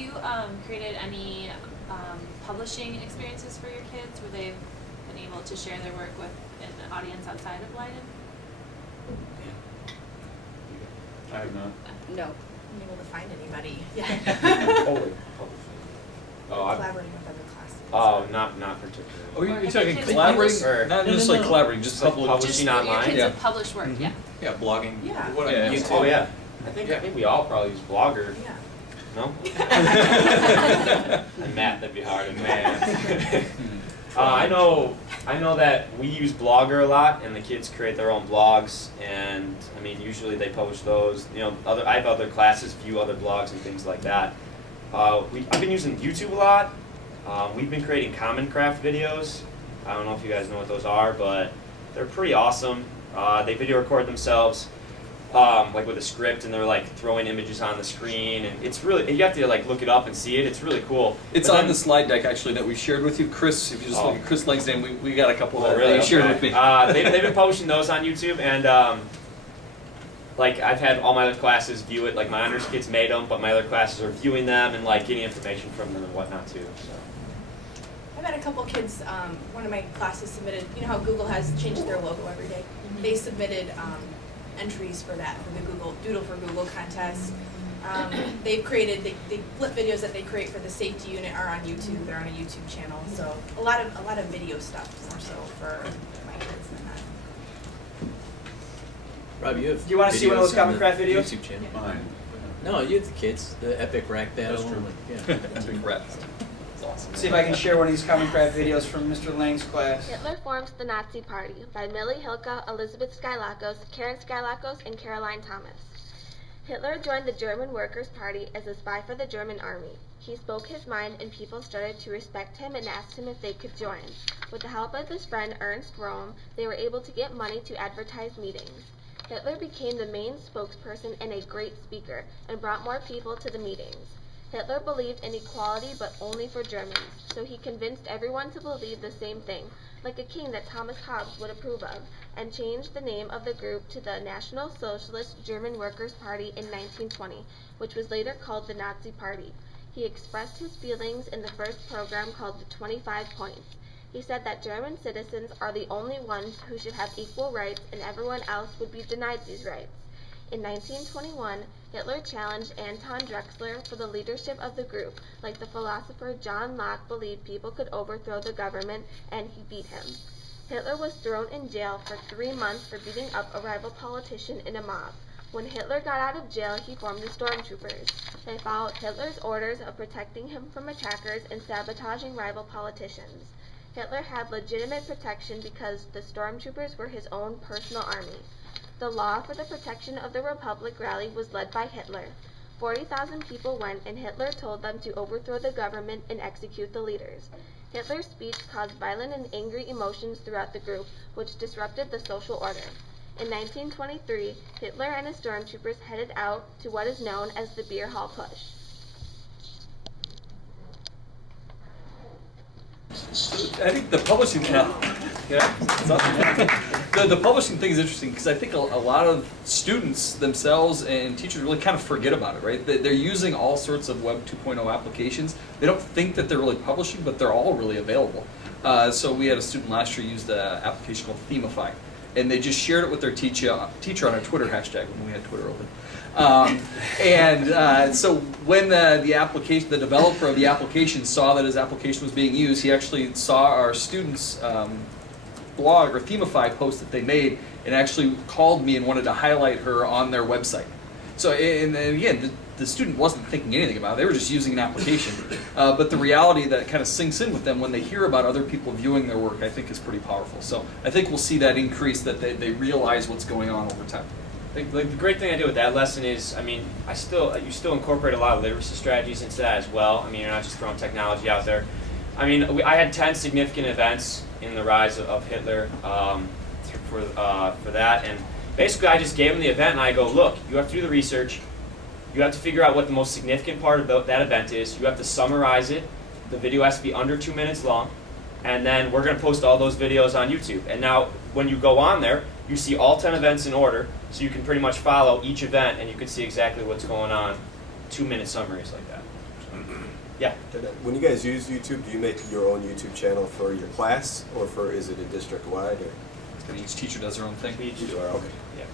you created any publishing experiences for your kids where they've been able to share their work with an audience outside of Leyden? I have not. No. I'm able to find anybody. Yeah. Holy. Collaborating with other classes. Oh, not particularly. Oh, you're Or talking kids collaborating? Or- Not No, just no, like no. collaborating, just Like publishing. publishing Just online? your kids Yeah. have published work, Mhm. yeah. Yeah, blogging. Yeah. What Yeah. YouTube. Oh yeah. I Yeah. think we all probably use Blogger. Yeah. No? And math, that'd be hard in math. I know that we use Blogger a lot, and the kids create their own blogs, and I mean usually they publish those. You know, I have other classes view other blogs and things like that. I've been using YouTube a lot. We've been creating Common Craft videos. I don't know if you guys know what those are, but they're pretty awesome. They video record themselves. Like with a script, and they're like throwing images on the screen, and it's really, you have to like look it up and see it. It's really cool. It's But on then- the slide deck actually that we shared with you, Chris. If you just look at Chris Lang's name, we got a couple Oh, that really? he shared Okay. with me. They've been posting those on YouTube, and like I've had all my other classes view it. Like my honors kids made them, but my other classes are viewing them and like getting information from them and whatnot too. So. I've had a couple kids, one of my classes submitted, you know how Google has changed their logo every day? They submitted entries for that, for the Google Doodle for Google contest. They've created, they flip videos that they create for the safety unit are on YouTube. They're on a YouTube channel. So a lot of video stuff more so for my kids than that. Rob, you have. Do you wanna see one of those videos Common on Craft the videos? YouTube channel. Fine. No, you have the kids. The epic rack battle. That's true. Yeah. That's big rap. It's awesome. See if I can share one of these Common Craft videos from Mr. Lang's class. Hitler Forms the Nazi Party by Millie Hilke, Elizabeth Skylakos, Karen Skylakos, and Caroline Thomas. Hitler joined the German Workers' Party as a spy for the German army. He spoke his mind and people started to respect him and asked him if they could join. With the help of his friend Ernst Röhm, they were able to get money to advertise meetings. Hitler became the main spokesperson and a great speaker, and brought more people to the meetings. Hitler believed in equality, but only for Germans, so he convinced everyone to believe the same thing, like a king that Thomas Hobbes would approve of, and changed the name of the group to the National Socialist German Workers' Party in 1920, which was later called the Nazi Party. He expressed his feelings in the first program called the 25 Points. He said that German citizens are the only ones who should have equal rights and everyone else would be denied these rights. In 1921, Hitler challenged Anton Drexler for the leadership of the group, like the philosopher John Locke believed people could overthrow the government, and he beat him. Hitler was thrown in jail for 3 months for beating up a rival politician in a mob. When Hitler got out of jail, he formed the stormtroopers. They followed Hitler's orders of protecting him from attackers and sabotaging rival politicians. Hitler had legitimate protection because the stormtroopers were his own personal army. The Law for the Protection of the Republic rally was led by Hitler. 40,000 people went, and Hitler told them to overthrow the government and execute the leaders. Hitler's speech caused violent and angry emotions throughout the group, which disrupted the social order. In 1923, Hitler and his stormtroopers headed out to what is known as the Beer Hall Push. I think the publishing the publishing thing is interesting because I think a lot of students themselves and teachers really kind of forget about it, right? They're using all sorts of Web 2.0 applications. They don't think that they're really publishing, but they're all really available. So we had a student last year use the application called Themify, and they just shared it with their teacher on a Twitter hashtag when we had Twitter open. So when the developer of the application saw that his application was being used, he actually saw our students' blog or Themify post that they made and actually called me and wanted to highlight her on their website. So, and again, the student wasn't thinking anything about it. They were just using an application. But the reality that kind of sinks in with them when they hear about other people viewing their work, I think is pretty powerful. So I think we'll see that increase, that they realize what's going on over time. The great thing I did with that lesson is, I mean, you still incorporate a lot of literacy strategies into that as well. I mean, you're not just throwing technology out there. I mean, I had 10 significant events in the rise of Hitler for that, and basically I just gave them the event, and I go, look, you have to do the research. You have to figure out what the most significant part of that event is. You have to summarize it. The video has to be under 2 minutes long, and then we're going to post all those videos on YouTube. And now, when you go on there, you see all 10 events in order, so you can pretty much follow each event, and you can see exactly what's going on. 2-minute summaries like that. Yeah. And, when you guys use YouTube, do you make your own YouTube channel for your class, or is it a district-wide? Or? Each teacher does their own thing. Each You are, okay. Yeah.